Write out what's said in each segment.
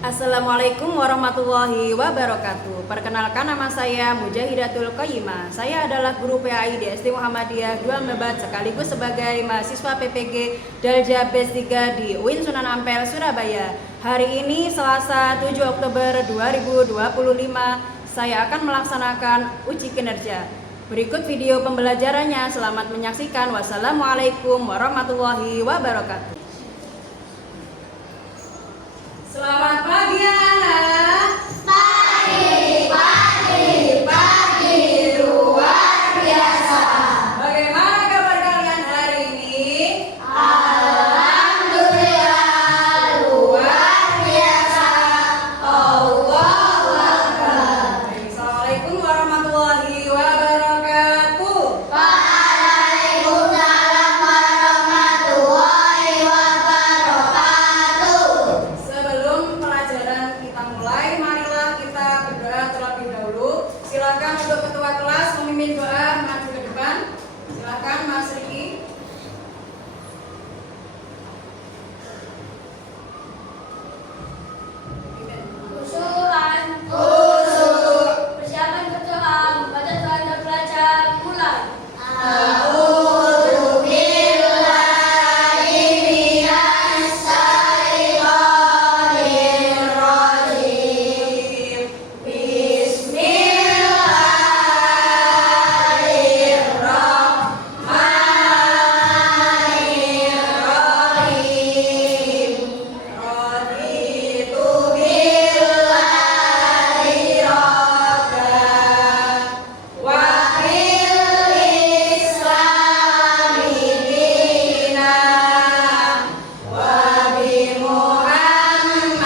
Assalamualaikum warahmatullahi wabarakatuh. Perkenalkan, nama saya Mujahidatul Qayyimah. Saya adalah guru PAI di SD Muhammadiyah 2 Mebat sekaligus sebagai mahasiswa PPG Darjah BES 3 di UIN Sunan Ampel, Surabaya. Hari ini Selasa 7 Oktober 2025, saya akan melaksanakan uji kinerja. Berikut video pembelajarannya. Selamat menyaksikan. Wassalamualaikum warahmatullahi wabarakatuh. Selamat pagi anak. Pagi luar biasa. Bagaimana kabar kalian hari ini? Alhamdulillah luar biasa. Allahu Akbar. Assalamualaikum warahmatullahi wabarakatuh. Waalaikumsalam warahmatullahi wabarakatuh. Sebelum pelajaran kita mulai, marilah kita berdoa terlebih dahulu. Silakan untuk ketua kelas memimpin doa maju ke depan. Silakan Mas Riki. Usulan persiapan berdoa membaca doa dan belajar mulai. A'udzu billahi minas syaitonir rajim. Bismillahirrahmanirrahim. Raditu billahi rabban wa bil islami dinan wa bi Muhammadin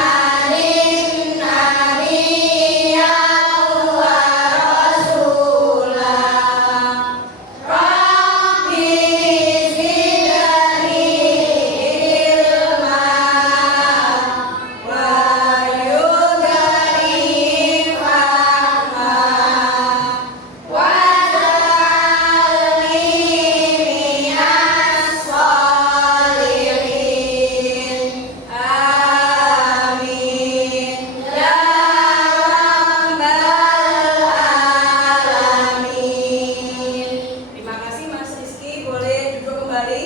nabiyyan wa rasulah. Rabbi zidni ilma wa yudni fahma waj'alni minas sholihin. Amin ya rabbal alamin. Terima kasih Mas Rizky, boleh duduk kembali.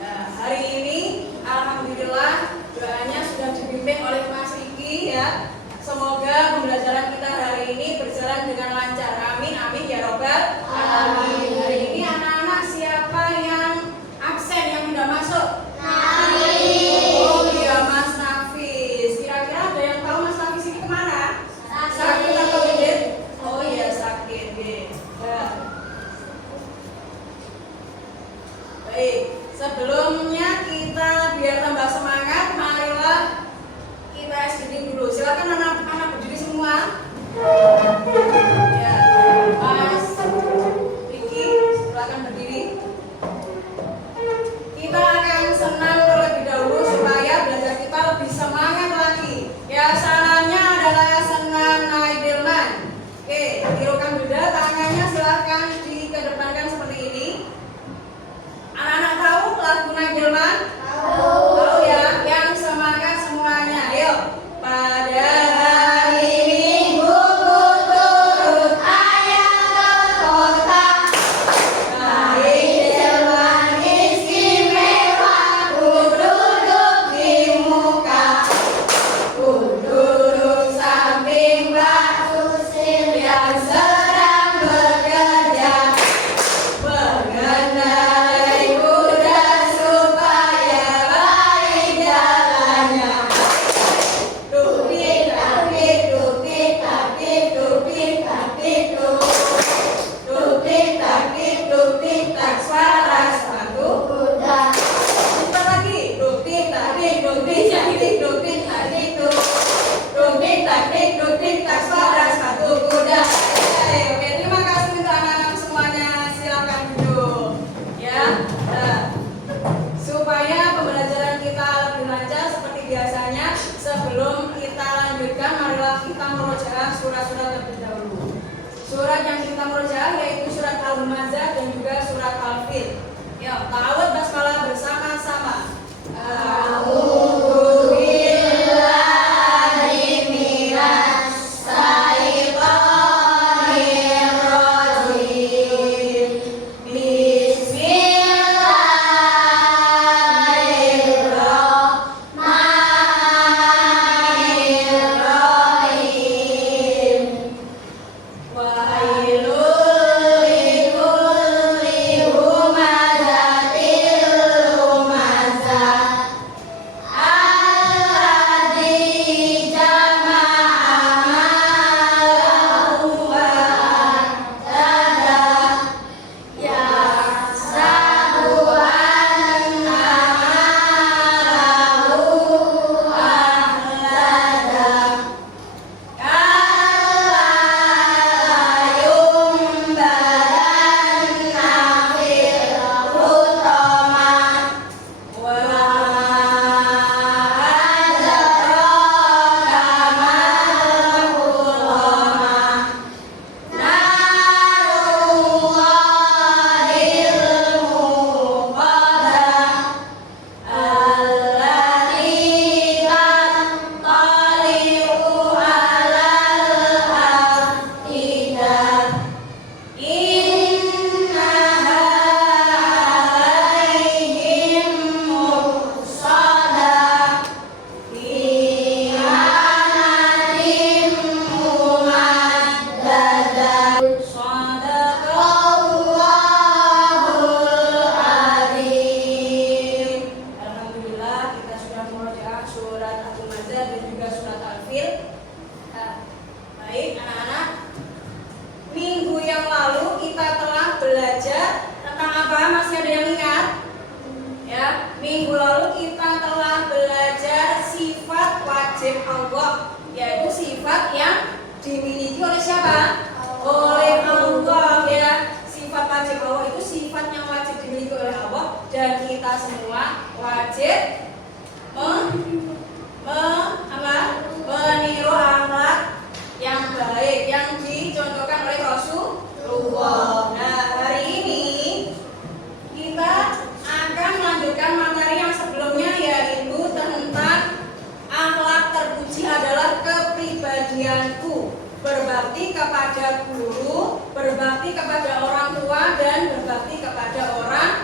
Nah, hari ini alhamdulillah doanya sudah dipimpin oleh Mas Riki ya. Semoga pembelajaran kita hari ini berjalan dengan lancar. Amin amin ya robbal alamin. Hari ini anak-anak siapa yang absen, yang tidak masuk? Oh iya, Mas Nafis. Kira-kira ada yang tahu Mas Nafis ini kemana? Sakit atau tidak? Oh iya, sakit deh. Ya. Baik, sebelumnya kita biar tambah semangat, marilah kita SDG dulu. Silakan anak-anak berdiri semua. Ya, Mas Riki, silakan berdiri. Kita akan senam terlebih dahulu supaya belajar kita lebih semangat lagi. Ya, sananya adalah senam Naidilman. Oke, tirukan beda, tangannya silakan dikedepankan seperti ini. Anak-anak tahu lagu Naidilman? Tahu ya, yang semangat semuanya. Ayo. Pada hari Minggu turut ayam ke kota. Naidilman istimewa, ku duduk di muka. Ku duduk samping Mbak Susil yang sedang bekerja. Mengendarai kuda supaya baik jalannya. Dupik tapik dupik tapik dupik tapik dupik tapik dupik tak suara sepatu kuda. Cepat lagi. Dupik tapik dupik tapik dupik tapik dupik tapik dupik tak suara sepatu kuda. Oke, terima kasih untuk anak-anak semuanya. Silakan duduk. Ya. Nah, supaya pembelajaran kita lebih lancar seperti biasanya, sebelum kita lanjutkan, marilah kita merojaah surat-surat terlebih dahulu. Surat yang kita merojaah yaitu surat Al-Humazah dan juga surat Al-Fil. Ya, ta'awud basmalah bersama-sama. Wailul likulli humazatil lumazah alladzi jama'a malahu wa addada yahsabu anna malahu akhlada Baik anak-anak, minggu yang lalu kita telah belajar tentang apa? Masih ada yang ingat? Ya, minggu lalu kita telah belajar sifat wajib Allah, yaitu sifat yang dimiliki oleh siapa? Oleh Allah ya. Sifat wajib Allah itu sifat yang wajib dimiliki oleh Allah dan kita semua wajib meniru akhlak yang baik yang dicontohkan oleh Rasulullah. Nah, hari ini kita akan melanjutkan materi yang sebelumnya, yaitu tentang akhlak terpuji adalah kepribadianku, berbakti kepada guru, berbakti kepada orang tua, dan berbakti kepada orang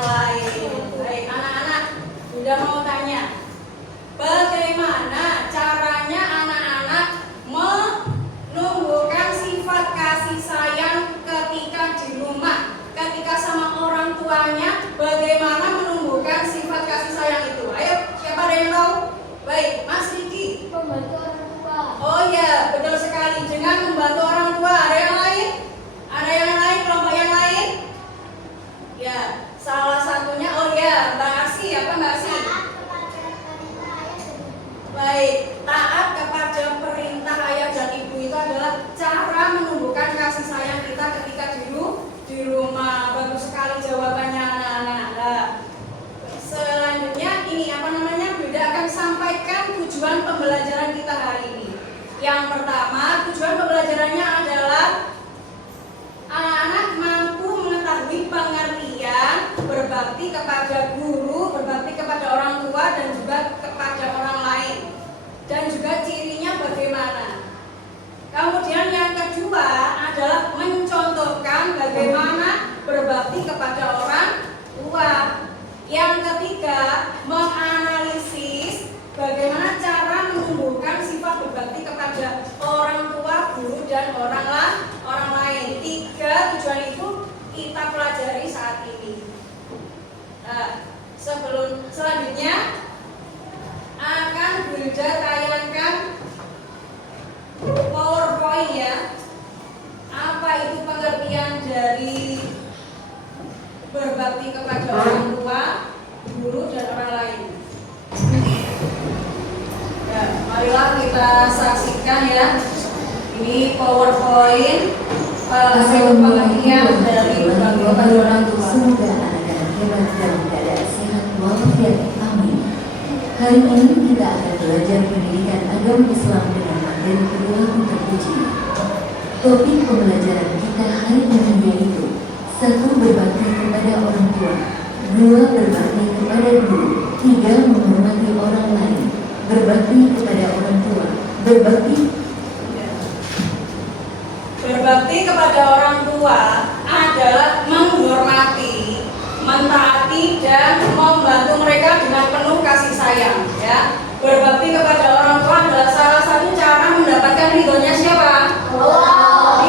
lain. Baik anak-anak, Bunda mau tanya, bagaimana caranya anak-anak menumbuhkan sifat kasih sayang ketika di rumah, ketika sama orang tuanya? Bagaimana menumbuhkan sifat kasih sayang itu? Ayo, siapa ada yang tahu? Baik, Mas Riki. Membantu orang tua. Oh iya, betul sekali, dengan membantu orang tua. Ada yang lain? Ada yang lain? Kelompok yang lain? Ya, salah satunya, oh ya, Mbak Asi. Apa Mbak Asi? Baik, taat kepada perintah ayah dan ibu itu adalah cara menumbuhkan kasih sayang kita ketika di rumah. Bagus sekali jawabannya anak-anak. Nah, selanjutnya ini apa namanya? Bunda akan sampaikan tujuan pembelajaran kita hari ini. Yang pertama, tujuan pembelajarannya adalah anak-anak mampu mengetahui pengertian berbakti kepada guru, berbakti kepada orang tua, dan juga kepada orang lain, dan juga cirinya bagaimana. Kemudian yang kedua adalah mencontohkan bagaimana berbakti kepada orang tua. Yang ketiga, menganalisis bagaimana cara menumbuhkan sifat berbakti kepada orang tua, guru, dan orang lain. Tiga tujuan itu kita pelajari saat ini. Nah, selanjutnya akan Bunda tayangkan PowerPoint ya. Apa itu pengertian dari berbakti kepada orang tua, guru, dan orang lain? Ya, marilah kita saksikan ya. Ini PowerPoint pengertian dari berbakti kepada orang tua. Semoga anak-anak hebat dalam keadaan sehat walafiat. Amin. Hari ini kita akan belajar pendidikan agama Islam dengan materi perilaku terpuji. Topik pembelajaran kita hari ini yaitu 1. Berbakti kepada orang tua, 2. Berbakti kepada guru, 3. Menghormati orang lain. Berbakti kepada orang tua, berbakti kepada orang tua adalah menghormati, mentaati, dan membantu mereka dengan penuh kasih sayang ya. Berbakti kepada orang tua adalah salah satu cara mendapatkan ridhonya siapa? Allah.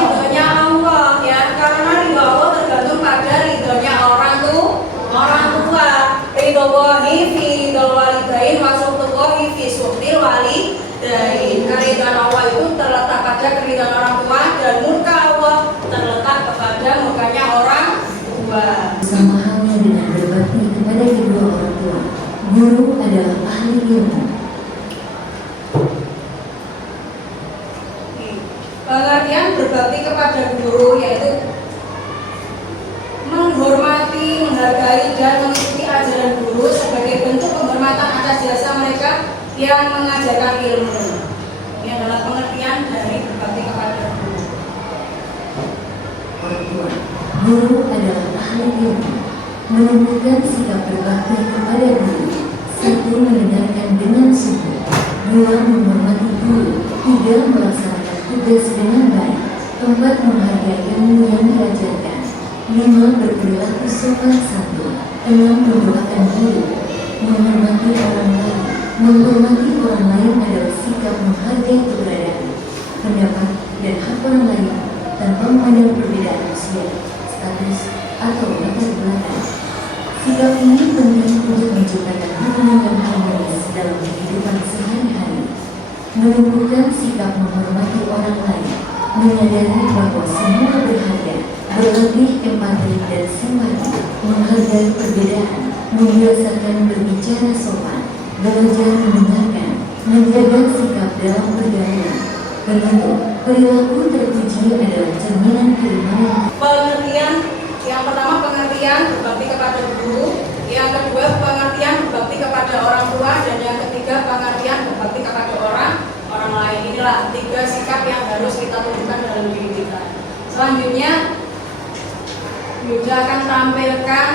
sama halnya dengan berbakti kepada kedua orang tua. Guru adalah ahli ilmu. Pengertian berbakti kepada guru yaitu menghormati, menghargai, dan mengikuti ajaran guru sebagai bentuk penghormatan atas jasa mereka yang mengajarkan ilmu. Ini adalah pengertian dari berbakti kepada guru. Guru adalah ahli ilmu. Menunjukkan sikap berbakti kepada guru. 1. Mendengarkan dengan sungguh. 2. Menghormati guru. 3. Melaksanakan tugas dengan baik. 4. Menghargai ilmu yang diajarkan. 5. Berperilaku sopan santun. 6. Mendoakan guru. Menghormati orang lain. Menghormati orang lain adalah sikap menghargai keberadaan, pendapat, dan hak orang lain tanpa memandang perbedaan usia, status, atau latar belakang. Sikap ini penting untuk menciptakan hubungan yang harmonis dalam kehidupan sehari-hari. Menumbuhkan sikap menghormati orang lain, menyadari bahwa semua berharga, berlebih empati dan simpati, menghargai perbedaan, membiasakan berbicara sopan, belajar mendengarkan, menjaga sikap dalam bergaul. Penutup, perilaku terpuji adalah cerminan keimanan. Pengertian yang pertama, pengertian berbakti kepada guru. Yang kedua, pengertian berbakti kepada orang tua. Dan yang ketiga, pengertian berbakti kepada orang lain. Inilah 3 sikap yang harus kita tunjukkan dalam diri kita. Selanjutnya, Yuda akan tampilkan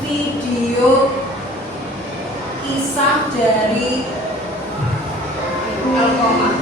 video kisah dari Alkomah.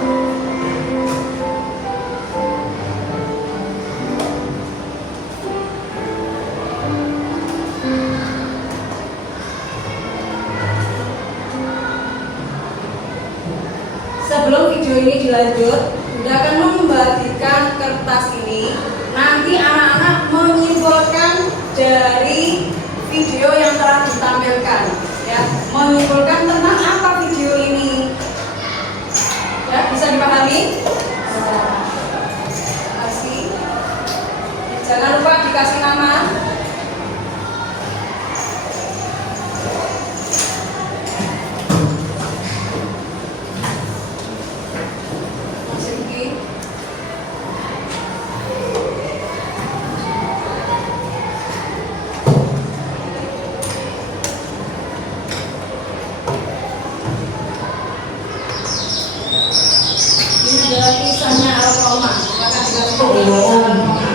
Sebelum video ini dilanjut, Bunda akan membagikan kertas ini. Nanti anak-anak menyimpulkan dari video yang telah ditampilkan, ya, menyimpulkan tentang apa video ini. Ya, bisa dipahami? Kasih. Jangan lupa dikasih nama. Kisahnya Alkomah, maka dikasih Alkomah.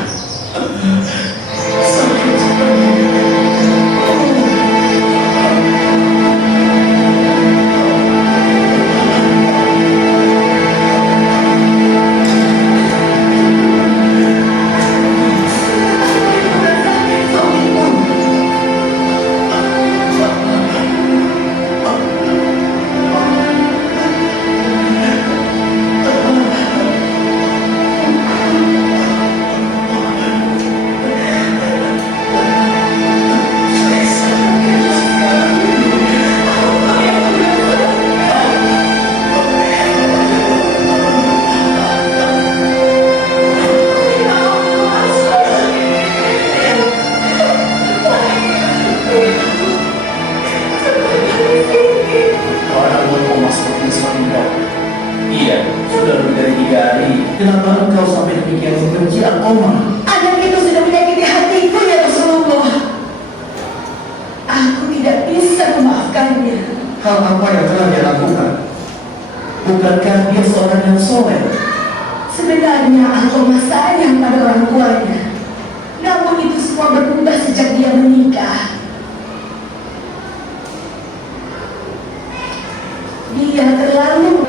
Kenapa engkau sampai demikian membenci Alkomah? Anak itu sudah menyakiti hatiku ya Rasulullah. Aku tidak bisa memaafkannya. Hal apa yang telah dia lakukan? Bukankah dia seorang yang soleh? Sebenarnya Alkomah sayang pada orang tuanya. Namun itu semua berubah sejak dia menikah. Dia terlalu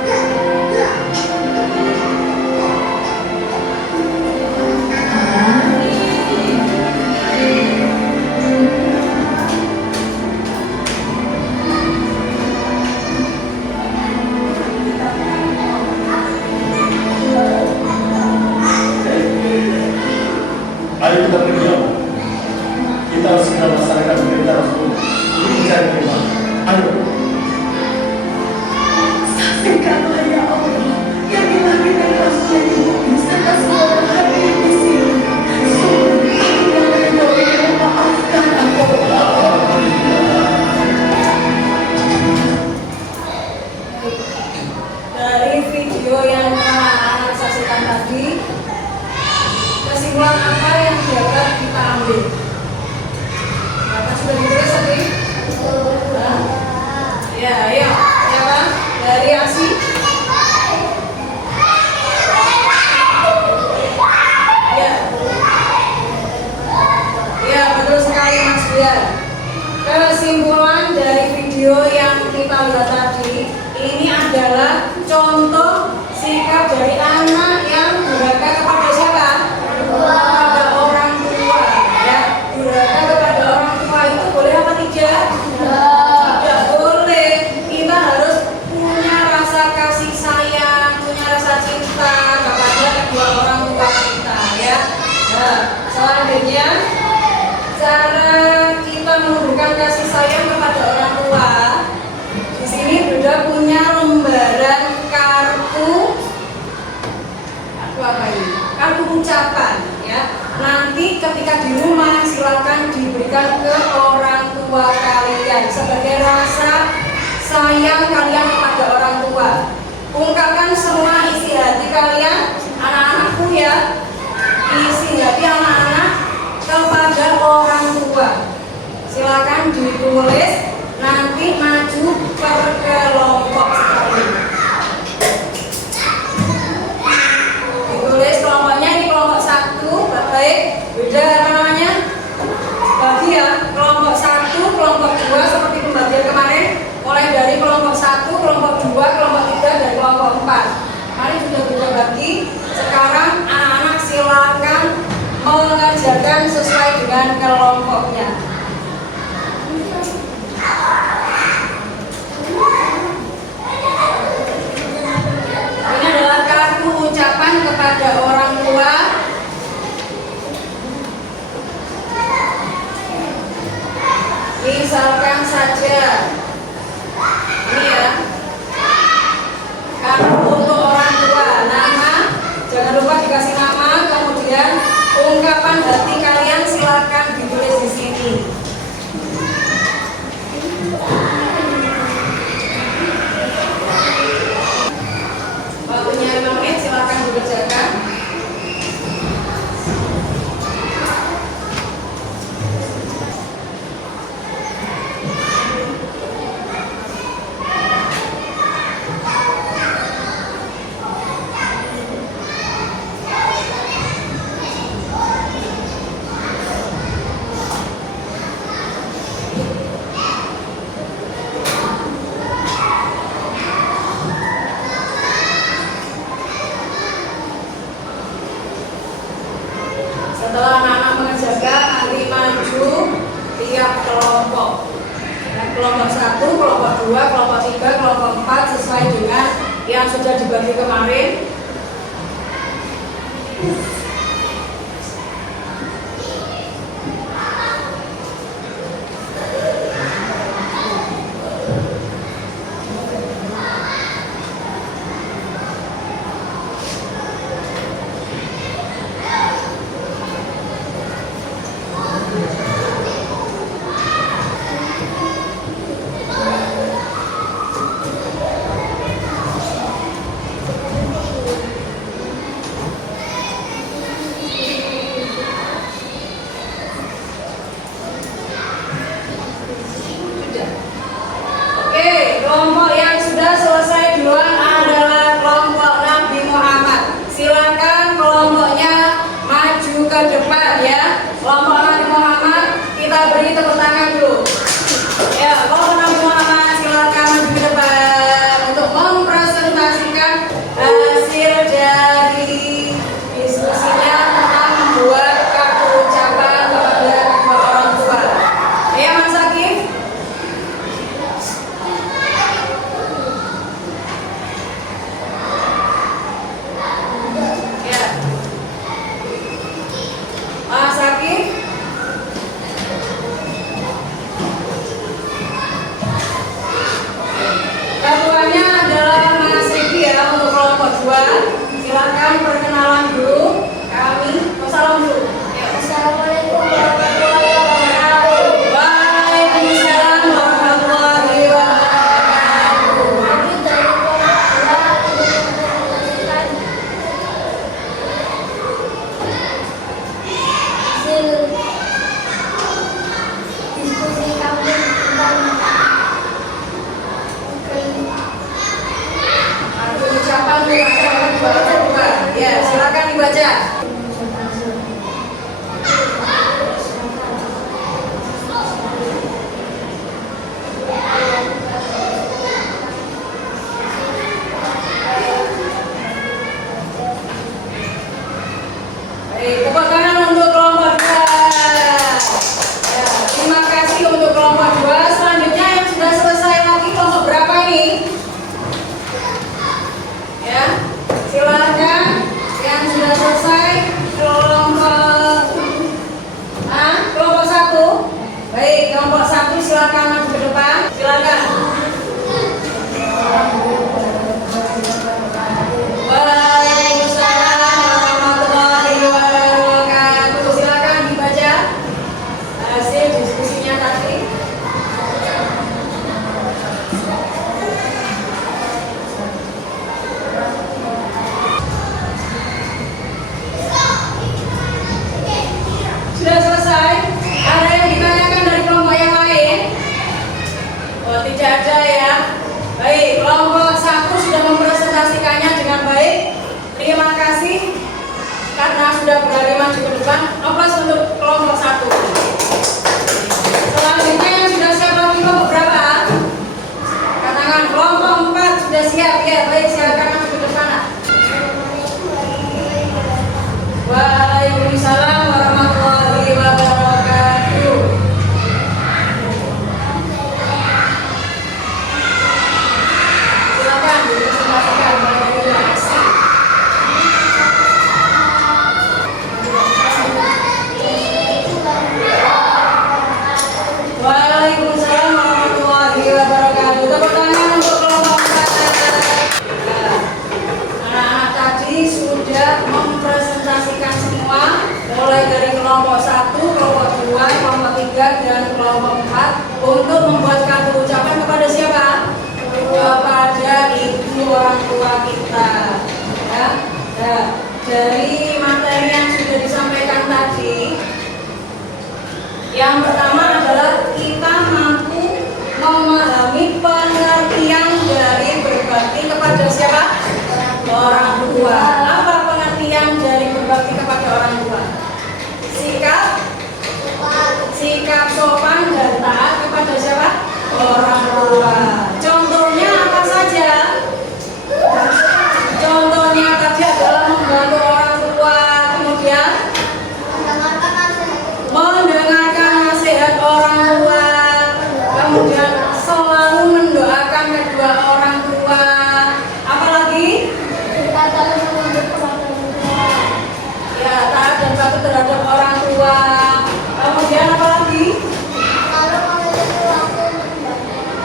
Ayo kita berdiam. Kita harus segera melaksanakan perintah Rasulullah. Ini mencari firman. Ayo. saksikanlah ya Allah yang dilahirkan Rasul serta semua orang hadir di sini. Sungguh aku yang rindu maaf kesimpulan apa yang dapat kita ambil? Apa sudah ditulis tadi? Ya, ayo. Siapa? Dari Asi. Ya. Ya, betul sekali Mas Biar. Kesimpulan dari video yang kita lihat tadi, ini adalah contoh sikap dari anak yang durhaka kepada siapa? Kepada orang tua. Ya, durhaka kepada orang tua itu boleh apa tidak? Tidak boleh. Kita harus punya rasa kasih sayang, punya rasa cinta kepada kedua orang tua kita, ya. Nah, selanjutnya cara kita menunjukkan kasih sayang kepada orang tua. Di sini Bunda punya lembaran kartu apa ini? Kartu ucapan, ya. Nanti ketika di rumah silakan diberikan ke orang tua kalian sebagai rasa sayang kalian kepada orang tua. Ungkapkan semua isi hati kalian, anak-anakku ya. Isi hati anak-anak kepada orang tua. Silakan ditulis, nanti maju per kelompok sekali. Ditulis kelompoknya, ini kelompok 1, baik. Beda apa namanya? Bagi ya, kelompok 1, kelompok 2 seperti pembagian kemarin. Mulai dari kelompok 1, kelompok 2, kelompok 3 dan kelompok 4. Mari sudah kita bagi. Sekarang anak-anak silakan mengerjakan sesuai dengan kelompoknya. Ini adalah kartu ucapan kepada orang tua. Misalkan saja ini ya, kartu untuk orang tua, nama, jangan lupa dikasih nama, kemudian ungkapan hati kalian silakan ditulis di sini. Waktunya 5 menit, silakan dikerjakan. Setelah anak-anak mengerjakan, nanti maju tiap kelompok. Kelompok 1, kelompok 2, kelompok 3, kelompok 4 sesuai dengan yang sudah dibagi kemarin. Kelompok yang sudah selesai duluan adalah kelompok Nabi Muhammad. Silakan kelompoknya maju ke depan ya. Kelompok Nabi Muhammad, kita beri tepuk tangan dulu. Ya, kelompok Nabi Muhammad silakan maju ke depan untuk mempresentasikan hasil dari diskusinya tentang membuat kartu ucapan kepada kedua orang tua. Ya, Mas Akif. Mas Akif. Tepuk tangan untuk kelompok 2. Ya, terima kasih untuk kelompok 2. Selanjutnya yang sudah selesai lagi kelompok berapa ini? Ya, silakan yang sudah selesai kelompok kelompok 1. Baik, kelompok 1 silakan maju ke depan. Silakan. Waalaikumsalam warahmatullahi wabarakatuh. Silakan dibaca hasil diskusinya tadi. Sudah selesai? Ada yang ditanyakan dari kelompok yang lain? Oh, tidak ada ya. Baik, kelompok 1 sudah mempresentasikannya dengan baik. Terima kasih karena sudah berani maju ke depan. Aplaus untuk kelompok 1. Selanjutnya yang sudah siap lagi kelompok berapa? Katakan kelompok 4 sudah siap ya. Baik, silakan maju ke depan. Waalaikumsalam warahmatullahi wabarakatuh. Silakan dipresentasikan materi aksi. Waalaikumsalam warahmatullahi wabarakatuh. Tepuk tangan untuk kelompok 4. Anak-anak tadi sudah mempresentasikan semua, mulai dari kelompok 1, kelompok 2, kelompok 3, dan kelompok 4 untuk membuat kartu ucapan kepada siapa? Kepada ibu orang tua kita. Ya. Nah, dari materi yang sudah disampaikan tadi, yang pertama adalah kita mampu memahami pengertian dari berbakti kepada siapa? Orang tua. Apa pengertian dari berbakti kepada orang tua? Sikap sopan dan taat kepada siapa? Orang tua. Contohnya apa saja? Contohnya tadi adalah membantu orang tua, kemudian mendengarkan nasihat orang tua, kemudian selalu mendoakan kedua orang tua. Apalagi? Ya, taat dan patuh terhadap orang tua. Kemudian apa lagi?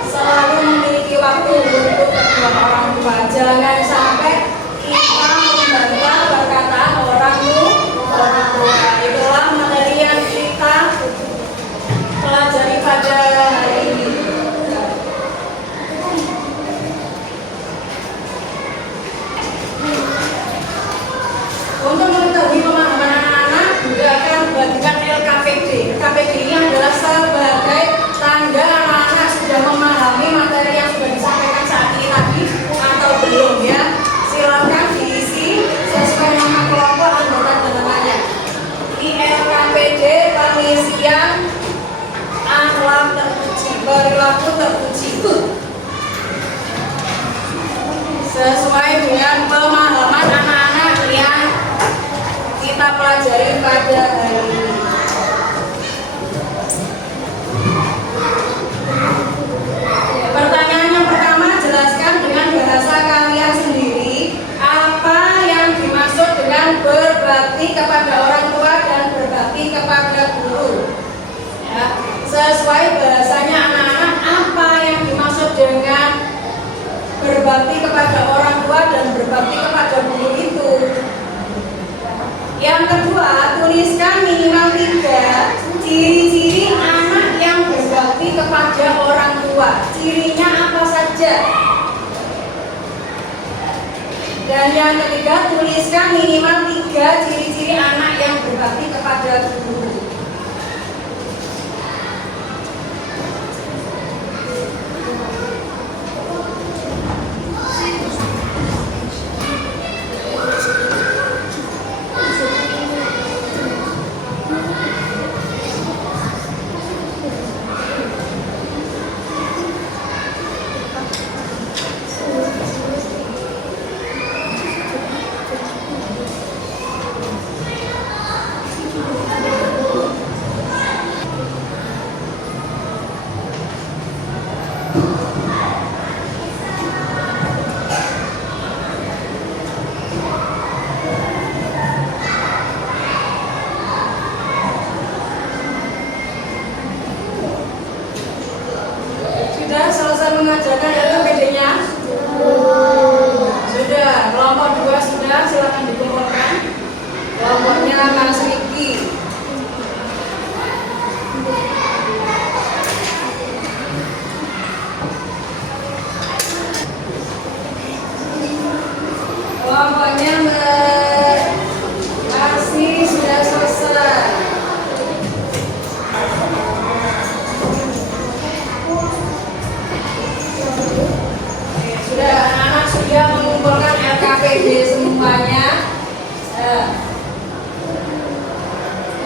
Selalu memiliki waktu untuk kedua orang tua. Jangan sampai kita membantah perkataan orang tua. Itulah materi yang kita pelajari pada hari ini. Untuk mengetahui pemahaman anak-anak juga akan membagikan LKPD. LKPD ini adalah sebagai tanda anak-anak sudah memahami materi yang sudah disampaikan saat ini tadi atau belum ya. Silakan diisi sesuai nama kelompok anggota dan namanya. Di LKPD pengisian akhlak terpuji, perilaku terpuji. Sesuai dengan pemahaman anak-anak yang kita pelajari pada hari ini. Pertanyaan yang pertama, jelaskan dengan bahasa kalian sendiri apa yang dimaksud dengan berbakti kepada orang tua dan berbakti kepada guru. Ya, sesuai bahasanya anak-anak, apa yang dimaksud dengan berbakti kepada orang tua dan berbakti kepada guru itu? Yang kedua, tuliskan minimal 3 ciri-ciri anak yang berbakti kepada orang tua. Cirinya apa saja? Dan yang ketiga, tuliskan minimal 3 ciri-ciri anak yang berbakti kepada guru.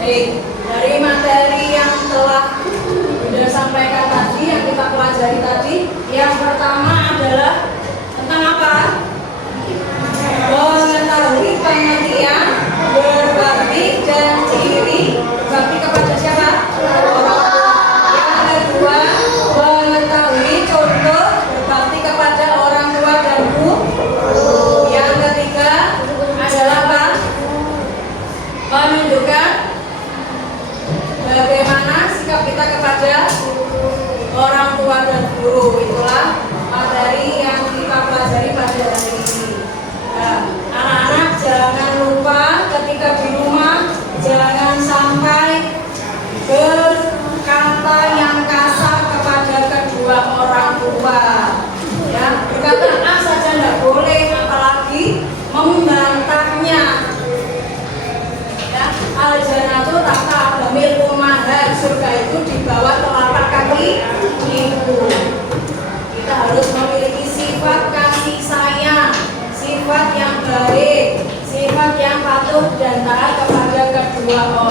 Baik, dari materi yang telah sudah sampaikan tadi, yang kita pelajari tadi, yang pertama adalah tentang apa? Mengetahui pengertian berbakti dan ciri berbakti kepada siapa? Orang tua. Yang kedua, mengetahui contoh berbakti kepada orang tua dan guru. Yang ketiga adalah apa? Menunjukkan bagaimana sikap kita kepada orang tua dan guru. Itulah materi yang kita pelajari pada hari ini. Nah, anak-anak jangan lupa ketika di rumah jangan sampai berkata yang kasar kepada kedua orang tua. Ya, berkata A saja tidak boleh, apalagi membantahnya. Ya, al-jannatu tahta aqdamil ummahat, surga itu di bawah telapak kaki ibu. Kita harus memiliki sifat kasih sayang, sifat yang baik, sifat yang patuh dan taat kepada kedua orang